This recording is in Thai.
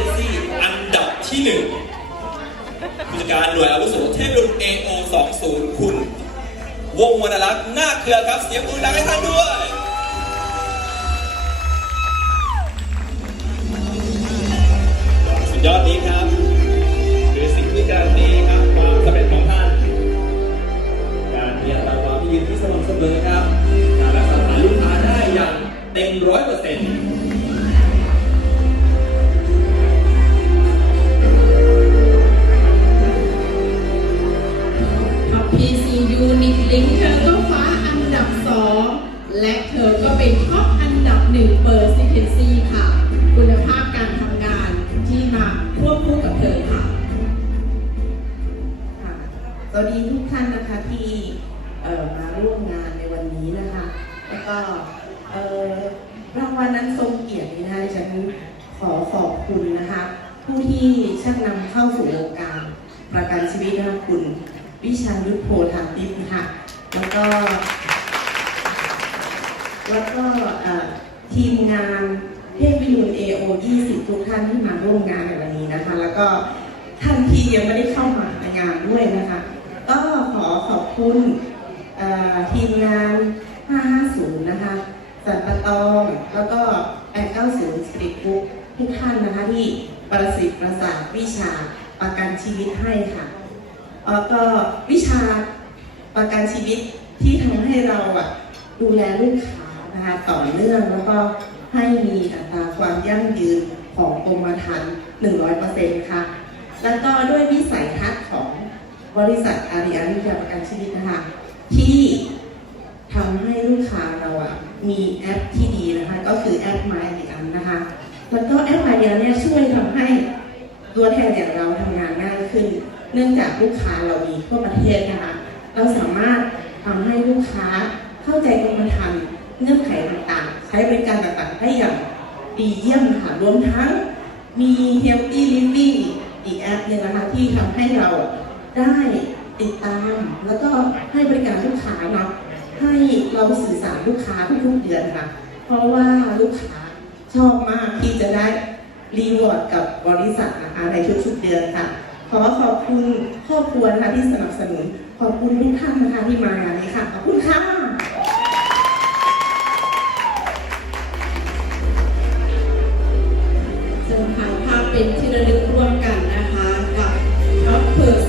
Efficiency อันดับที่หนึ่งผู้จัดการหน่วยอาวุโสเทพดุล AO 20คุณ วงวรรณลักษณ์นาเครือครับ เสียงปรบมือดังให้ท่านด้วย สุดยอดนี้ครับคือสิ่งที่การันตีครับความสำเร็จของท่าน การมีอัตราความยืนที่สม่ำเสมอครับ การรักษาลูกค้าได้อย่างเต็มร้อยเปอร์เซ็นต์ กับ PC Unit Link เธอก็คว้าอันดับ 2 และเธอก็เป็นท็อปอันดับหนึ่งเปิดซิเทนซีค่ะ คุณภาพการทำงานที่มาควบคู่กับเธอค่ะค่ะสวัสดีทุกท่านนะคะที่เอ่อมาร่วมงานในวันนี้นะคะ แล้วก็เอ่อรางวัลนั้นทรงเกียรตินะคะฉันขอขอบคุณนะคะ ผู้ที่ชักนำเข้าสู่วงการประกันชีวิตนะคะคุณ วิชันยุทธโพธาติพย์ค่ะแล้วก็ แล้วก็ทีมงานเทพวิรุณ AO 20 ทุกท่านที่มาร่วมงานในวันนี้นะคะ แล้วก็ท่านที่ยังไม่ได้เข้ามาในงานด้วยนะคะ ก็ขอขอบคุณทีมงาน 550 นะคะ สันปะตอง แล้วก็ 890สตรีทบุ๊กทุกท่านนะคะที่ประสิทธิ์ประสาทวิชาประกันชีวิตให้ค่ะ ก็วิชาประกันชีวิตที่ทำให้เราอะดูแลลูกค้านะคะต่อเนื่องแล้วก็ให้มีอัตราความยั่งยืนของกรมธรรม์100%ค่ะ แล้วก็ด้วยวิสัยทัศน์ของบริษัทอาริยาวิทยาประกันชีวิตนะคะที่ทำให้ลูกค้าเราอะมีแอปที่ดีนะคะ ก็คือแอป My อาริยนะคะ แล้วก็แอป My อาริยเนี่ยช่วยทำให้ตัวแทนอย่างเราทำงาน เนื่องจากลูกค้าเรามีทั่วประเทศนะคะเราสามารถทำให้ลูกค้าเข้าใจกรมธรรม์เงื่อนไขต่างๆ ใช้บริการต่างๆ ได้อย่างดีเยี่ยมค่ะรวมทั้งมี Healthy Living อีกแอปหนึงนะคะที่ทำให้เราได้ติดตาม แล้วก็ให้บริการลูกค้าเนาะให้เราสื่อสารลูกค้าทุกๆเดือนค่ะ เพราะว่าลูกค้าชอบมากที่จะได้รีวอร์ดกับบริษัทนะคะในทุกๆเดือนค่ะ ขอขอบคุณครอบครัวนะคะที่สนับสนุน ขอบคุณทุกท่านนะคะที่มางานนี้ค่ะ ขอบคุณค่ะเชิญถ่ภาพเป็นที่ระลึกร่วมกันนะคะ กับครอบครัว